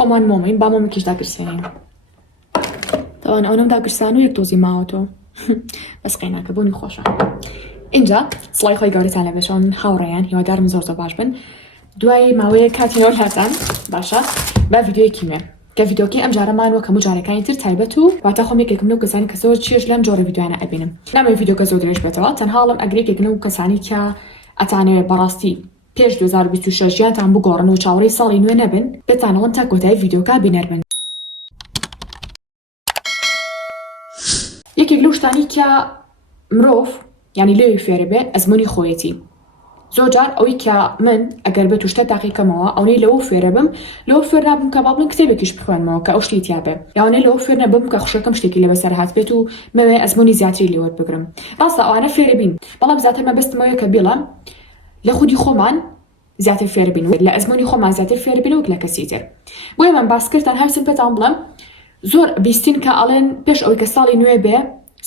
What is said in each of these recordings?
خۆمان مۆمەین با مۆمێکیش داگرسێنین. تەوان ئەو نەم داگرسان و یەک دۆزی ماوەتەوە بەس قەیناکە بۆنی خۆشە. اینجا سڵای خۆی گەورەتان لە بێشەوە من هاوڕێیان هیوادارم زۆر باش بن. دوای ماوەیە کاتینەوە هاتان باشە با ڤیدیۆیەکی مێ کە ڤیدیۆکەی ئەم جارەمان وەکە هەموو جارەکانی تر تایبەت و واتە خۆم یەکێکم لەو کەسانی کە زۆر چێژ لەم جۆرە ڤیدیۆیانە ئەبینم. نامەوێت ڤیدیۆکە زۆر درێژ بێتەوە، تەنها هەڵم ئەگرێکێک لەو کەسانی کە ئەتانەوێت بەڕاستی پێش 2026 ژیانتان بگۆڕن و چاوەڕێی ساڵی نوێ نەبن، بێتانەوەن تا کۆتایی ڤیدیۆکە بینەر بن. یەکێک لەو شتانی کە مرۆڤ یعنی لێوی فێرە بێ ئەزمموی خۆیەتی. زۆرجار ئەوەی کە من ئەگەر بێت توشتە تاقیکەمەوە ئەوەی لەوە فێرە بم لەوە فێر نابم کە با بڵێن کتێبێکیش بخوێنمەوە کە ئەو شتی تیا بێ، یاوانەیە لەوە فێر نەبم کە خوشەکەم شتێکی لەبەسەر هات بێت و مەوێ ئەزمموی زیاتری لێوە بگرم. ڕاستە ئەوانە فێرە بین، بەڵام زیاتر مەبەستمەوەیە کە بڵێم لە خودی خۆمان زیاتر فێر بین و لە ئەزمموی خۆمان زیاتر فێر بین و لە کەسی تر. بۆیە من باس کردن هەرچەند پێتان بڵێم زۆر بیستین کە ئەڵێن پێش ئەوەی کە ساڵی نوێ بێ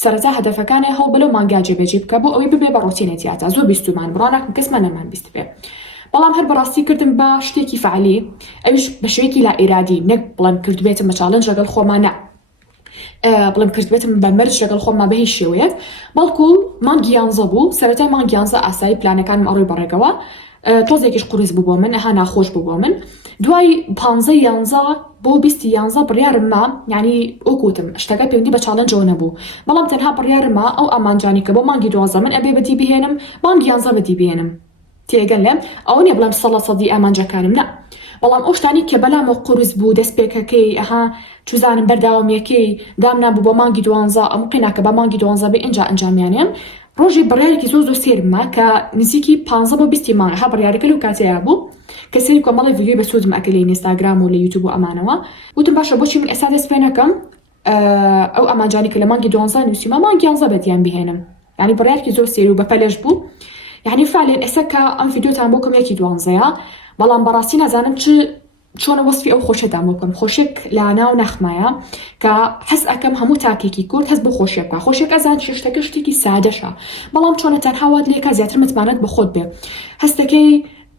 سەرەتا هەدەفەکانی هەڵ بلەو مانگا جێبەجێ بکە بۆ ئەوەی ببێ بە ڕۆتینەتیاتە. زۆر بیستومان بڕاناکم کەسمان نەمان بیست بێ، بەڵام هەر بەڕاستی کردم بە شتێکی فعالی ئەویش بە شوەیەکی لا ئێرادی، نەک بڵێم کردبێتم بە چاڵنج لەگەڵ خۆمانە، بڵێم کردبێتم بە مەرج لەگەڵ خۆمان بە هیچ شێوەیەک، بەڵکو مانگی 11 بوو. سەرەتای مانگی 11 ئاسایی پلانەکانم ئەڕۆی بەڕێگەوە، تۆزێکیش قورس بوو بۆ من، ئەها ناخۆش بوو بۆ من. دوای 15 بۆ 20 بڕیارم ما، یعنی ئۆکوتم شتەکە پێوەندی بە چاڵنجەوە نەبوو، بەڵام تەنها بڕیارم ما ئەو ئامانجانی کە بۆ مانگی 12 من ئەبێ بەدی بهێنم مانگی 11 بەدی بهێنم. تێگەن لێم ئەوە نیە بڵێم 100% ئامانجەکانم نە، بەڵام ئەو شتانی کە بەلامە قورس بوو دەستپێکەکەی ئەها چوزانم بەرداوامیەکەی دامنابوو بۆ مانگی 12 ئەم قیناکە بە مانگی 12 بێ ئینجا ئەنجامیانێم. ڕۆژی بڕیارێکی زۆر سێرمە کە نزیکی 15 بۆ 20 مانگ ها بڕیارەکە لەو کاتەیە بوو کە سێری کۆمەڵی ڤیدیۆی بە سوودم ئەکرد لە ئینستاگرام و لە یوتیوب و ئەمانەوە. وتم باشە بۆچی من ئێستا دەست پێ نەکەم ئەو ئامانجانی کە لە مانگی 12 نووسیمە مانگی 11 بەدیان بهێنم. یعنی بڕیارێکی زۆر سێری و بەپەلەش بوو. یعنی فعلێن ئێستا کە ئەم ڤیدیۆتان بۆ کەم یەکی 12ەیە، بەڵام بەڕاستی نازانم چۆنە وەسفی ئەو خۆشێتان بۆ بکەم. خۆشێک لە ناو نەخمایە کە حەز ئەەکەم هەموو تاکێکی کورد هەست بۆ خۆشیە بکە. خۆشێک ئەزان شتەکە شتێکی سادەشە، بەڵام چۆنە تەنها وات لێکە زیاتر متمانەت بە خۆت بێ. هەستەکەی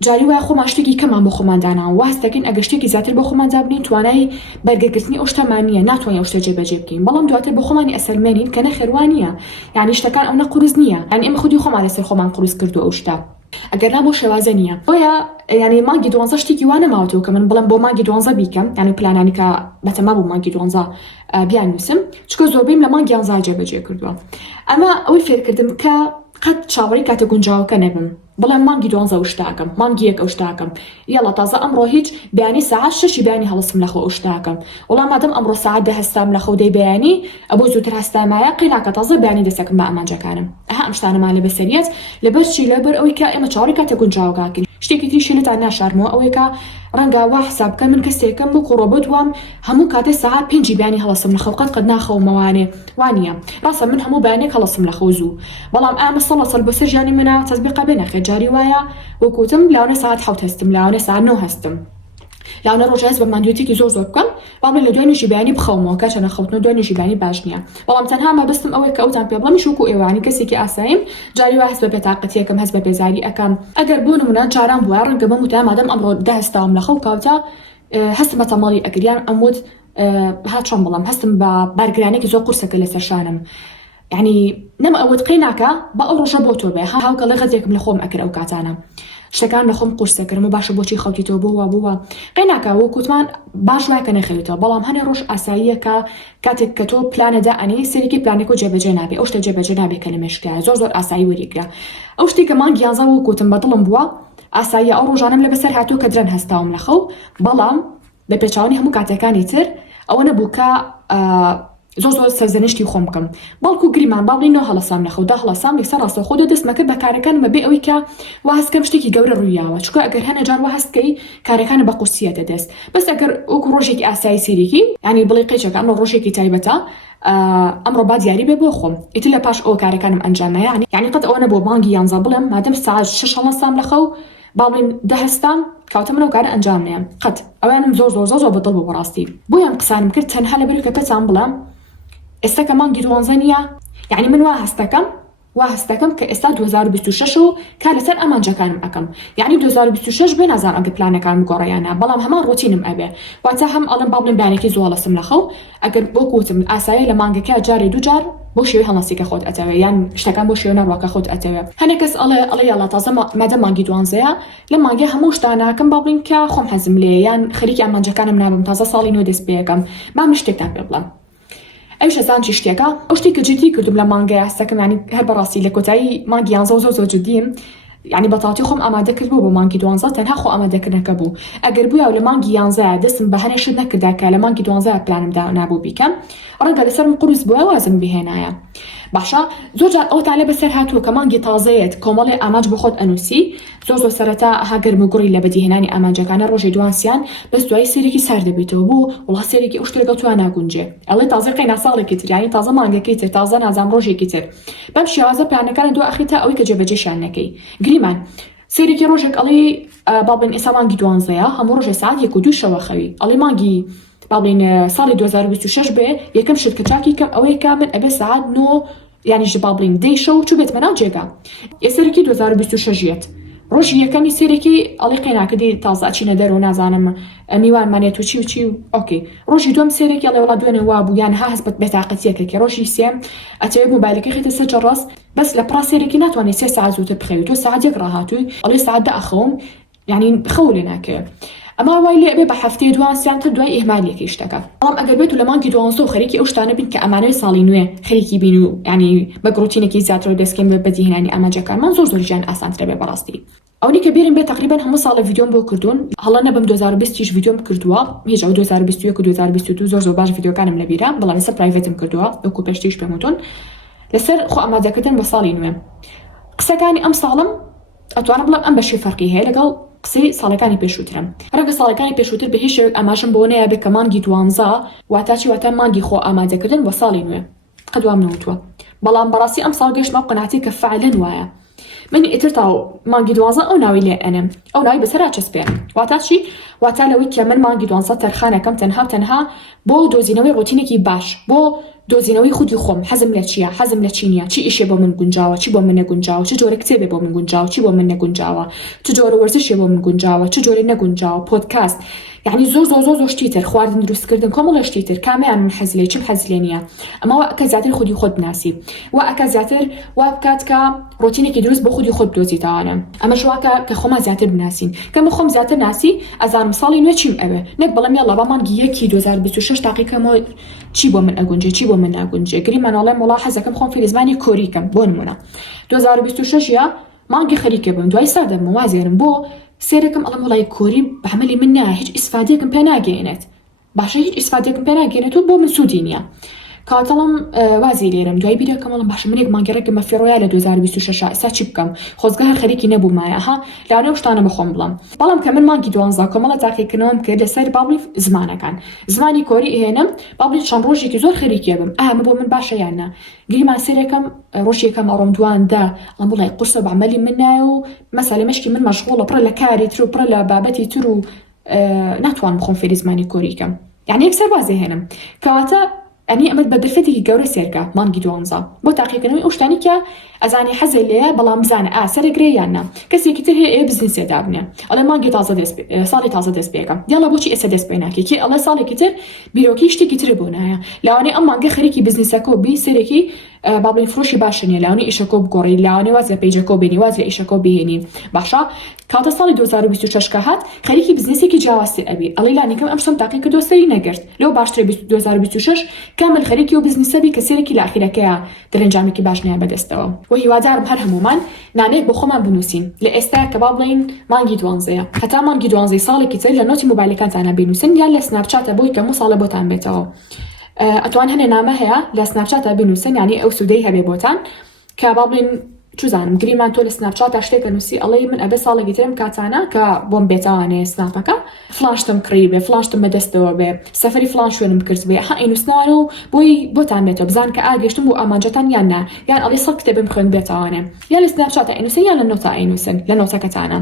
جاری وایە خۆمان شتێکی کەمان بۆ خۆمانداناوە، هەستەکەین ئەگەر شتێکی زیاتر بۆ خۆماندا بنین توانای بەرگەگرتنی ئەو شتەمان نییە، ناتوانین ئەو شتە جێبەجێ بکەین، بەڵام دواتر بۆ خۆمانی ئەسەلمێنین کە نەخێوان نییە، یعنی شتەکان ئەو نەقورس نییە، یعنی ئێمە خودی خۆمان لەسەر خۆمان قورس کردو ئەو شتە ئەگەر نا بۆ شێوازە نییە. بۆیە یعنی مانگی 12 شتێکی وانە ماوەتەوە کە من بڵم بۆ مانگی 12 بیکەم، یعنی پلانانی کە بەتەما بوو مانگی 12 بیان نووسم، چکە زۆربەیم لە مانگی 11 جێبەجێ کردووە. ئەمە ئەوەی فێرکردم کە قەت چاوەڕێی کاتە گونجاوەکە نەبم بڵێم مانگی 12 ئەو شتاکەم، مانگی 1 ئەو شتاکەم، یاڵا تازە ئەمڕۆ هیچ بەیانی ساعت 6 بەیانی هەڵسم لەخۆ ئەو شتاکەم، وەڵام مادەم ئەمڕۆ ساعت 10 هەستام لە خەودەی بەیانی ئەبوو زووتر هەستامایە قیناکە تازە بەیانی دەسەکەم بە ئامانجەکانم. ئەها ئەم شتانەمان لە بەسەریەت لەبەر چی؟ لەبەر ئەوەی کە ئێمە چاوەڕێی کاتە گونجاوەکەکەین. شتێکی تریشی لەتان ناشارمەوە ئەوەی کە ڕەنگە وا حسابکە من کەسێکم بۆ کوڕۆبەت وام هەموو کاتێ ساعت 5 بەیانی هەڵسم لە خەو قەت ناخەومەوانێ وانە. ڕاستە من هەموو بەیانێک هەڵسم لە خەو زوو، بەڵام ئامە 100% بۆ سەر ژیانی منە تەسبیقە بێ نەخێت. جاری وایە وەکوتم لاونە ساعت 7 هەستم، لاونە ساعت 9 هەستم، لاونە ڕۆژە هەست بە ماندوێتێکی زۆر بکەم، بەڵام لە دوای نوێژی بەیانی بخەومەوە کە چەنە خەوتنەوە دوای نوێژی بەیانی باش نییە. بەڵام تەنها مەبەستم ئەوەی کە ئەوتان پێ بڵێم شوکو ئێوانی کەسێکی ئاساییم، جاری وا هەست بە بێتاقەتیەکەم، هەست بە بێزاری ئەەکەم. ئەگەر بۆ نمونە جاران بووە ڕەنگە بەم وتە مادەم ئەمڕۆ 10 هەستاوم لە خەو کاوتە هەستم بە تەماڵی ئەگریان ئەموت هاچۆن بڵم هەستم بە بارگرانێکی زۆر قورسەکە لەسەر شانم. یعنی نەمە ئەوت قیناکە بە ئەو ڕۆژە بۆ تۆ بێ هاوکەڵی غەزێکم لە خۆم ئەکرد ئەو کاتانە شتەکان لە خۆم قورسەکردم و باشە بۆچی خەوتی تۆ بووە قیناکە وەکوتمان باش وایە کە نەخەوێتەوە، بەڵام هەنێ ڕۆژ ئاساییەکە کاتێک کە تۆ پلانەدا ئەنی سەرێکی پلانێک و جێبەجێ نابێ، ئەو شتە جێبەجێ نابێ کە لە مێشکایە زۆر ئاسایی وەریگرە. ئەو شتی کە مانگی 11 وەکوتم بەدڵم بووە ئاساییە ئەو ڕۆژانم لە بەسەر هاتوو کە درەن هەستاوم لە خەو، بەڵام بە پێچاوانی هەموو کاتەکانی تر ئەوە نەبوو کە زۆر سەرزەنشتی خۆم بکەم، بەڵکو گریمان با بڵین نۆ هەڵەسام لە خەودا هەڵەسام یەکسەر ڕاستەوخۆ دەستمەکرد بە کارەکانمە بێ ئەوەی کە وا هەستکەم شتێکی گەورە ڕوویاوە، چکە ئەگەر هەنە جار وا هەستکەی کارەکانە بە قورسیە دەدەست. بەس ئەگەر وەکو ڕۆژێکی ئاسایی سێریکی یعنی بڵێ قەیچەکە ئەمڕۆ ڕۆژێکی تایبەتە ئەمڕۆ با دیاری بێ بۆ خۆم ئیتر لە پاش ئەو کارەکانم ئەنجامە، یعنی قەت ئەوە نەبوو مانگی 11 بڵێم مادەم ساعت 6 هەڵەسام لە خەو باڵین 10 هەستام کاوتە منەوە کارە ئەنجام نێم، قەت ئەوانم زۆر بەدڵ بوو بەڕاستی. بۆیان قسانم کرد تەنها لەبەر کە پێتان بڵێم ئێستا کە مانگی 12 نییە، یعنی من وا هەستەکەم وا هەستەکەم کە ئێستا 2026 و کا لەسەر ئامانجەکانم ئەەکەم یعنی 2026 بێ نازان ئەگەر پلانەکان بگۆڕیانە بەڵام هەمان ڕۆتینم ئەبێ واتە هەم ئەڵم با بڵێن بانێکی زۆڵەسم لەخەو ئەگەر بۆ کوتم ئاسایی لە مانگەکە جارێ دوجار بۆ شێوەی هەڵەسیکە خۆت ئەتەوێ یان شتەکان بۆ شێوە نەڕواکە خۆت ئەتەوێ هەنێک کەس ئەڵێ یاڵا تازە مادە مانگی 12ەیە لە مانگە هەموو شتاناکەم با بڵین کە خۆم حەزم لێ یان خەریکی ئامانجەکانم نابم تازە ساڵی نوێ دەست پێەکەم با شتێکتان پێ بڵێم ئەوش ئەزانچی شتێکە ئەو شتێک کە جدی کردم لە مانگەیە هەستەکەم ینی هەر بەڕاستی لە کۆتایی مانگی 11 زۆر جدیم یعنی بەتاتی خۆم ئامادە کرد بوو بۆ مانگی 12 تەنها خۆ ئامادەکردنەکە بوو ئەگەر بووە لە مانگی 11 دەستم بە هەنێ شت نەکردا کە لە مانگی 12 پلانمدا نابوو بیکەم ڕەنگە لەسەرم قورس بووە وازم بهێنایە باشە زۆرجار ئەوتان لێ بەسەر هاتووە کە مانگی تازەیەت کۆمەڵی ئاماج بۆ خۆت ئەنووسی زۆر سەرەتا ئەها گەرموگوڕی لە بەدیهێنانی ئامانجەکانە ڕۆژی دوانسیان بەس دوای سێرێکی سەر دەبێتەوە بوو وڵا سێرێکی ئەو شتێکە توان ناگونجێ ئەڵێ تازە قەینا ساڵێکی تر یانی تازە مانگەکەی تر تازە نازام ڕۆژێکی تر بەم شێوازە پلانەکانە دو ئەخیتە ئەوەی کە جێبەجێشان نەکەی گریمان سێرێکی ڕۆژێک ئەڵێ بابڵێن ئێستا مانگی 12ەیە هەموو ڕۆژێ ساعت 1 و 2 شەوە خەوی ئەڵێ مانگی بابڵێن ساڵی 2026 بێ یەکەم شت کە چاکی کەم ئەوەیە کە من ئەبێ ساعت 9 یعنی ژ بابڵین دەی شەو چوو بێتمە ناو جێگا ئێسەرێکی 2026 ڕۆژی یەکەمی سێرێکی ئەڵێ قەیناکردی تازە ئەچینە دەرەوە نازانم میوانمانێت و چی ئۆکێ ڕۆژی دوم سێرێکی ئەڵێ وڵا دوێنێ وا بوو یان هەست بێتاقەتیەکە ڕۆژی سێم ئەچێت موبایلەکە خێتە سەر جەڕاست بەس لە پراسێرێکی ناتوانێت 3 ساعت زووتر بخەوی تۆ ساعت یەک ڕاهاتووی ئەڵێ ساعت 10 ئەخەوم یعنی خەو لێ ناکەوێت ئەما وای لێ ئەبێ بە هەفتەیە دوانسیان تر دوای ئیهمالیەکەی شتەکە بەڵام ئەگەر بێت و لە مانگی 12 و خەریکی ئەو شتانە بین کە ئەمانەوەی ساڵی نوێ خەریکی بین و ینی بە گڕوتینێکی زیاترەوە دەستکەم بە بەدیهێنانی ئامانجەکانمان زۆریان ئاسانترە بێ بەڕاستی ئەوەی کە بێرم بێت تقریبا هەموو ساڵە ڤیدیۆم بۆ کردوون هەڵە نەبم 2020 ڤیدیۆم کردووە هیچ ئەو 2021 و 2022 زۆر باش ڤیدیۆکانم لەبیرە بەڵام لەسەر پرایڤێتم کردووە وەکو پێشتیش پێم وتون لەسەر خۆ ئامادەکردن بە ساڵی نوێ قسەکانی ئەم ساڵم ئەتوانم بڵێم ئەم بەشی فەرقی هەیە لەگەڵ قسەی ساڵەکانی پێشووترم ڕەنگە ساڵەکانی پێشووتر بە هیچ شێوەیەک ئاماژم بۆ نەیە بێت کە مانگی 12 واتە مانگی خۆ ئامادەکردن بە ساڵی نوێ قەدوام نەوتووە بەڵام بەڕاستی ئەم ساڵ گەشتمە قەناعەتی کە فعلەن وایە من ئیتر تاو مانگی 12 ئەو ناوی لێ ئەنم ئەو ناوی بەسەر چەسپێن واتە چی واتە لەوەی کە من مانگی 12 تەرخانەکەم تەنها بۆ دۆزینەوەی ڕۆتینێکی باش بۆ دۆزینەوەی خودی خۆم حەزم لە چییە حەزم لە چی نییە چی ئیشێ بۆ من گونجاوە چی بۆ من نەگونجاوە چ جۆرە کتێبێ بۆ من گونجاوە چی بۆ من نەگونجاوە چ جۆرە وەرزشێ بۆ من گونجاوە چ جۆرە نەگونجاوە پۆدکاست یعنی زۆر شتی تر خواردن دروستکردن کۆمەڵ شتی تر کامیان من حەز لێ چیم حەز لێ نییە ئەمە ئەکە زیاتر خودی خۆت بناسی و ئەکە زیاتر وا بکات کە ڕۆتینێکی دروست بۆ خودی خۆت دۆزیتەوانە ئەمە شواکە کە خۆمان زیاتر بناسین کە من خۆم زیاتر ناسی ئەزانم ساڵی نوێ چیم ئەوێ نەک بەڵام یاڵا با مانگی 2026 تاقیکەمەوە چی بۆ من ئەگونجێ چی بۆ من ناگونجێ گریمانەڵێم وڵا حەزەکەم خۆم فێرزمانی کۆریکەم بۆ نمونە 2026 یا مانگی خەریکە بم دوای سادەم وازێرم بۆ سێرەکەم ئەڵم وڵای کۆری بەحمەلی من نا هیچ ئیسفادێکم پێ ناگەێنێت باشە هیچ ئیسفادێکم پێ ناگەێنێت و بۆ من سوودی نییە کاتەڵم وازی لێرم دوای بیرەکەمەڵم باشە منێک مانگەرەکەمە فێڕۆیا لە 2026 ئێستا چی بکەم خۆزگە هەر خەریکی نەبوومایە ها لاانێ شتانە بخۆم بڵم بەڵام کە من مانگی 12 کۆمەڵە تاقیکردنەوەم کرد لەسەر باڵی زمانەکان زمانی کۆری هێنم باڵی چەند ڕۆژێکی زۆر خەریکێ بم ئەمە بۆ من باشە یاننا گریمان سێرەکەم ڕۆژێکەم ئەڕۆم دواندا ئەڵم بڵای قورسە بەعمەلی من نایە و مەسەلە مەشکی من مەشغوڵە پڕە لە کاری تر و پڕە لە بابەتی تر و ناتوان بخۆم فێری زمانی کۆریکەم یعنی یەکسەر وازێ هێنم کەواتە ئەنی ئەمە بە دەرفەتێکی گەورە سێرکە مانگی 12 بۆ تاقیکردنەوەی ئەو شتانی کە ئەزانی حەزێ لێیە بەڵام بزانە سەرەگرێ یاننا کەسێکی تر هەیە بزنسێدا بنێ ئەڵێ مانگی ساڵی تازە دەست پێەکەم دیاڵە بۆچی ئێستا دەست پێ ناکەی کێ ئەڵێ ساڵێکی تر بیرۆکی شتێکی تر بۆ نایە لاوانەیە ئەم مانگە خەریکی بزنسەکە و بی سەرێکی بابڵین فرۆشی باشە نیە لاوانەیە ئیشەکۆ بگۆڕی لاوانەیە واز لە پیجەکۆ بینی واز لە ئیشەکۆ بهێنی باشە کاتە ساڵی 2026 کە هات خەریکی بزنسێکی جیاوازتر ئەبی ئەڵێ لانیکەم ئەم شتم تاقی کردو سەری نەگرت لەو باشترە 2026 کامل خەریکی و بزنسەبی کە سێرەکی لە ئاخیرەکەیە دەرەنجامێکی باش نیە بەدەستەوە و هیوادارم هەر هەمومان نانێک بۆ خۆمان بنووسین لە ئێستا کە با بڵین مانگی 12 هەتا مانگی 12 ساڵێکی تر لە نۆتی موبایلەکانتانە بنووسن یان لە سناپچاتە بۆی کە هەموو ساڵە بۆتان بێتەوە ئەتوان هەنێ نامە هەیە لە سناپچاتە بنووسن یعنی ئەو سودەی هەبێ بۆتان کە با بڵین چوزانم گریمان تۆ لە سناپچات شتێکە نووسی ئەڵێ من ئەبێ ساڵێکی ترم کاتانە کە بۆم بێتوانێ سناپەکە فلاشتم کڕی بێ فلاشتم بەدەستەوە بێ سەفەری فلان شوێنم کرد بێ ها ئینوسناوە و بۆتان بێتەوە بزان کە ئاگەشتم بۆ ئامانجەتان یان نا یان ئەڵێ سەڵ کتێبم خوێن بێتوانێ یان لە سناپچاتە ئینوسن یان لە نۆتا ئینوسن لە نۆتەکەتانە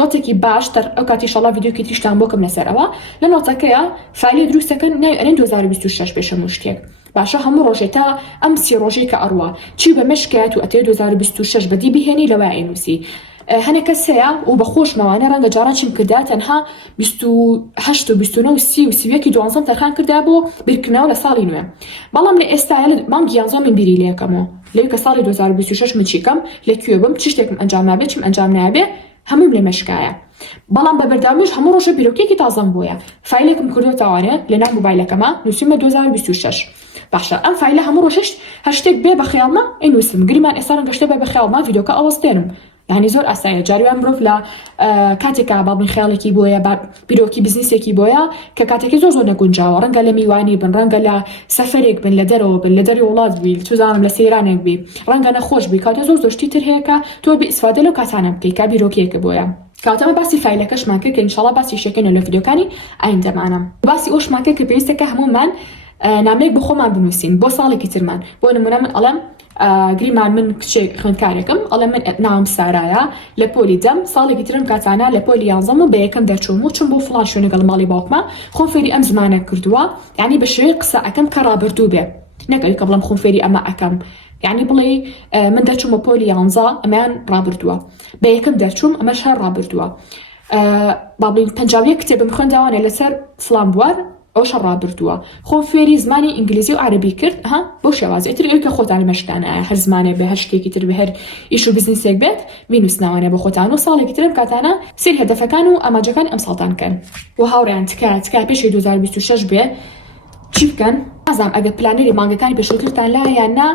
نۆتێکی باشتر ئەو کاتی شەڵا ڤیدیۆکی تیشتان بۆکەم لەسەرەوە لە نۆتەکەیە فعالیت دروستەکەن ناوی ئەرێن 2026 پێشە شتێک باشە هەموو ڕۆژێ تا ئەم سی ڕۆژێک کە ئەڕوە چی بە مشکات و ئەتێ 2026 بەدی بهێنی لەوە ئەنووسی هەنێک کەسەیە و بەخۆشمەوانە ڕەنگە جارە چیم کردا تەنها 28 و 29 و 30 و 31 دوانزەم تەرخان کردا بۆ بیرکردنەوە لە ساڵی نوێ بەڵام لە ئێستاە لە مانگی یانزەم من بیری لێ یەکەمەوە لەوەی کە ساڵی 2026 من چیکەم لەکوێ بم چ شتێکم ئەنجام نابێت چیم ئەنجام نابێ هەمووم لێ مەشکایە بەڵام بە بەردامیش هەموو ڕۆژە بیرۆکێکی تازەم بۆیە فایلێکم کردوتەوانێت لە ناو موبایلەکەمە نووسیمە 2026 باشە ئەم فایلە هەموو ڕۆژەش هەر شتێک بێ بە خەیاڵمە ئەینووسم گریمان ئێستا ڕەنگە شتێک بێ بە خەیاڵمە ڤیدۆکە ئەوەستێنم يعني زۆر ئاسایە جارویان مرۆڤ لە کاتێکا باڵین خەیاڵێکی بۆیە بیرۆکی بزنسێکی بۆیە کە کاتێکی زۆر نەگونجاوە ڕەنگە لە میوانی بن ڕەنگە لە سەفەرێک بن لە دەرەوە بن لە دەری وڵات بی توزانم لە سەیرانێک بی ڕەنگە نەخۆش بی کاتە زۆر زۆشتی تر هەیەکە تۆ بە ئیسفادە لەو کاتانە بکەی کا بیرۆکیەکە بۆیە کاتەمە باسی فایلەکەشمان کرد کە ئینشاڵڵا باسی شەکەن لە ڤیدۆکانی ئایندەمانە باسی ئەوشمان کرد کە پێویستەکە هەمومان نامەیەک بە خۆمان بنووسین بۆ ساڵێکی ترمان بۆ نمونە من ئەڵێم گریمان من کچێک خوێندکارێکم ئەڵێ من ناوم سارایە لە پۆلی دەم ساڵێکی ترم کاتانە لە پۆلی یانزەم و بە یەکەم دەرچووم و چم بۆ فڵان شوێنە لەگەڵ ماڵی باوکمە خۆم فێری ئەم زمانە کردووە یعنی بە شێوەیە قسە ئەەکەم کە ڕابردوو بێ نەکەوێت کە بڵێم خۆم فێری ئەمە ئەەکەم یعنی بڵێ من دەرچوومە پۆلی یانزە ئەمەیان ڕابردووە بە یەکەم دەرچووم ئەمەش هەر ڕابردووە با بڵین 51 کتێبم خوێنداوانێ لەسەر فڵان بوار ئەوش ڕابردووە خۆ فێری زمانی ئینگلیزی و عەربی کرد ها بۆ شێوازی ئیتر ئەوکە خۆتان مەشکانایە هەر زمانێ بە هەر شتێکی تر بە هەر ئیش و بزنسێک بێت بینوسناوانێ بە خۆتان و ساڵێکی ترم کاتانە سیر هەدەفەکان و ئاماجەکان ئەم ساڵتان کەن و هاوڕیان تکا پێشی 2026 بێ چی بکەن نازام ئەگەر پلانەری مانگەکانی پێشووترتان لایە نا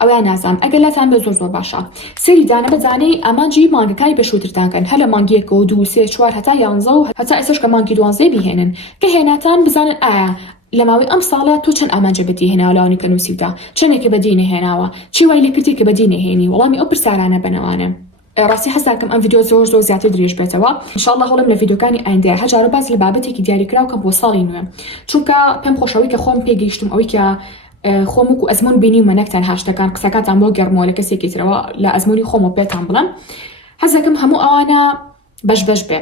ئەویان نازانم ئەگەر لاتان بە زۆر باشە سێری دانە بەزانەی ئامانجی مانگەکانی پێشووترتان کەن هەر لە مانگیەکە و 2 3 4 هەتا 11 و هەتا ئێستاش کە مانگی 12 بهێنن کە هێناتان بزانن ئایا لە ماوەی ئەم ساڵە تۆ چەند ئامانجە بەدی هێناوە لەوانی کە نووسیودا چەندێکی بەدی نەهێناوە چی وای لێ کردی کە بەدی نەهێنی وەڵامی ئەو پرسیارانە بنەوانە ڕاستی حەزاکەم ئەم ڤیدیۆ زۆر زیاتر درێژ بێتەوە ئینشاءڵڵا هەوڵم لە ڤیدۆکانی ئایندەیە هەجارە باز لە بابەتێکی دیاریکراوکەم بۆ ساڵی نوێ چونکە پێم خۆشەوەی کە خۆم پێگەیشتم ئەوەی کە خۆم وەکو ئەزمون بینیمە نەکتەن هاشتەکان قسەکانتان بۆ گەڕمەوە لە کەسێکی ترەوە لە ئەزمونی خۆمە پێتان بڵێم حەزەکەم هەموو ئەوانە بەش بێ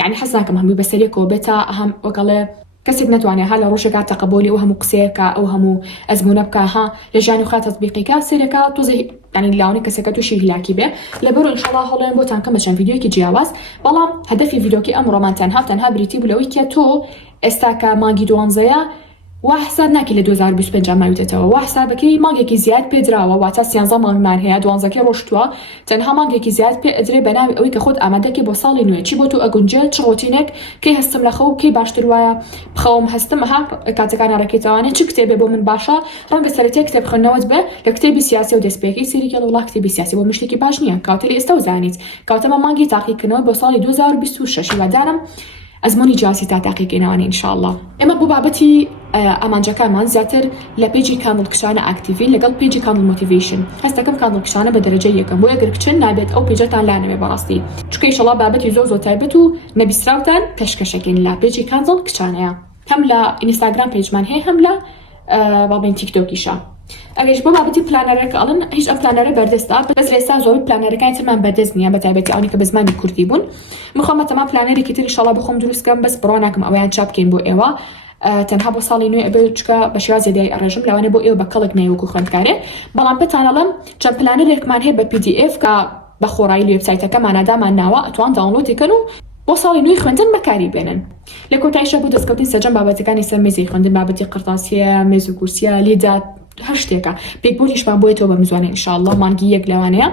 یعنی حەز ناکەم هەمووی بەسەرێکەوە بێتە ئەهەم وەکەڵێ کەسێک نەتوانێت ها لە ڕۆژێکا تەقبولی ئەو هەموو قسەیەکە ئەو هەموو ئەزمونە بکە ها لە ژیانی خوا تەطبیقیکە سێرەکە تۆزی ینی لاوانی کەسەکە تووشی هیلاکی بێ لەبەرۆ ئینشاڵڵا هەوڵێن بۆتان کەمە چەند ڤیدیۆیەکی جیاواز بەڵام هەدەفی ڤیدۆکی ئەمڕۆمان تەنها بریتی بوو لەوەی کە تۆ ئێستا کە مانگی دوانزەیە وا حساب ناکەی لە 2025 ماوێتەوە وا حسابەکەی مانگێکی زیاد پێدراوە واتە 13 مانگمان هەیە دوانزەکەی ڕۆشتووە تەنها مانگێکی زیاد پێ ئەدرێ بە ناوی ئەوەی کە خۆت ئامادەکەی بۆ ساڵی نوێ چی بۆ تۆ ئەگونجێت چ ڕۆتینێک کەی هەستم لە خەو کەی باشتر وایە بخەوم هەستم ها کاتەکان ڕێکێتەوانێت چ کتێبێ بۆ من باشە ڕەنگە سەرەتای کتێب خوێندنەوەت بێ لە کتێبی سیاسی و دەستپێکی سێریکە وڵات کتێبی سیاسی بۆ مشتێکی باش نییە کاتەلی ئێستا زانیت کاتەمە مانگی تاقیکردنەوە بۆ ساڵی 2026 وادارم ئەزمموی جیاسی تا تاقیکردنەوەی ئینشاءڵڵا ئێمە بۆ بابەتی ئامانجەکانمان زیاتر لە پێیجی کانڵ کشانە ئاکتیڤین لەگەڵ پێیجی کانڵ مۆتیڤیشن هەست دەکەم کانڵ کشانە بە دەرەجە یەکەم بۆ ئەگەر کچن نابێت ئەو پێیجەتان لا نەوێ بەڕاستی چونکە ئینشاڵڵا بابەتی زۆر تایبەت و نەبیستراوتان پێشکەشەکەین لە پێیجی کانڵ کچانەیە هەم لە ئینستاگرام پێیجمان هەیە هەم لە باڵین تیکتۆکیشە ئەگەش بۆ بابەتی پلانەرێک ئەڵن هیچ ئەم پلانەرە بەردەستە بەس ئێستا زۆر پلانەرەکانی ترمان بەردەست نییە بە تایبەتی ئەوانی کە بە زمانی کوردی بوون مخۆمە تەما پلانەرێکی تر ئینشاڵڵا بۆ خۆم دروستکەم بەس بڕوا ناکەم ئەویان چاپ بکەین بۆ ئێوە تەنها بۆ ساڵی نوێ ئەبێ چکە بە شێوازی دای ئەڕێژم لەوانێ بۆ ئێوە بە کەڵک نەیوەکو خوێندکارێ بەڵام پێتانەڵم چەند پلانەرێکمان هەیە بە PDF کە بە خۆڕایی لە وێبسایتەکەمانە دامان ناوە ئەتوان داونلۆدیکەن و بۆ ساڵی نوێی خوێندن بەکاری بێنن لە کۆتاییشە بۆ دەستکەوتنی سەرجەم بابەتەکانی سەر مێزی خوێندن بابەتی قرتاسیە مێز و کورسیە لێدات هەر شتێکە پێکبوونیشمان بۆیەوە بە میزوانێ ئینشاءڵڵا مانگی یەک لەوانەیە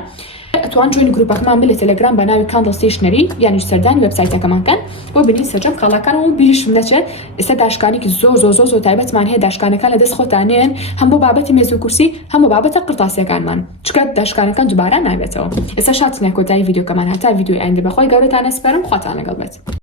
ئەتوان جوین گروپەکەمان بە لە تەلەگرام بە ناوی کاندڵ ستیشنەری یانی سەردانی وێبسایتەکەمان کەن بۆ بینین سەرجەم کاڵاکان و بیریشم دەچێت ئێستا داشکانێکی زۆر تایبەتمان هەیە داشکانەکان لە دەست خۆتانێن هەم بۆ بابەتی مێز و کورسی هەم بۆ بابەتە قرتاسیەکانمان چکە داشکانەکان دووبارە نابێتەوە ئێستا شاتنە کۆتایی ڤیدیۆکەمان هەتا ڤیدیۆی ئایندە بەخۆی گەورەتان ئەسپارم خواتان لەگەڵ بێت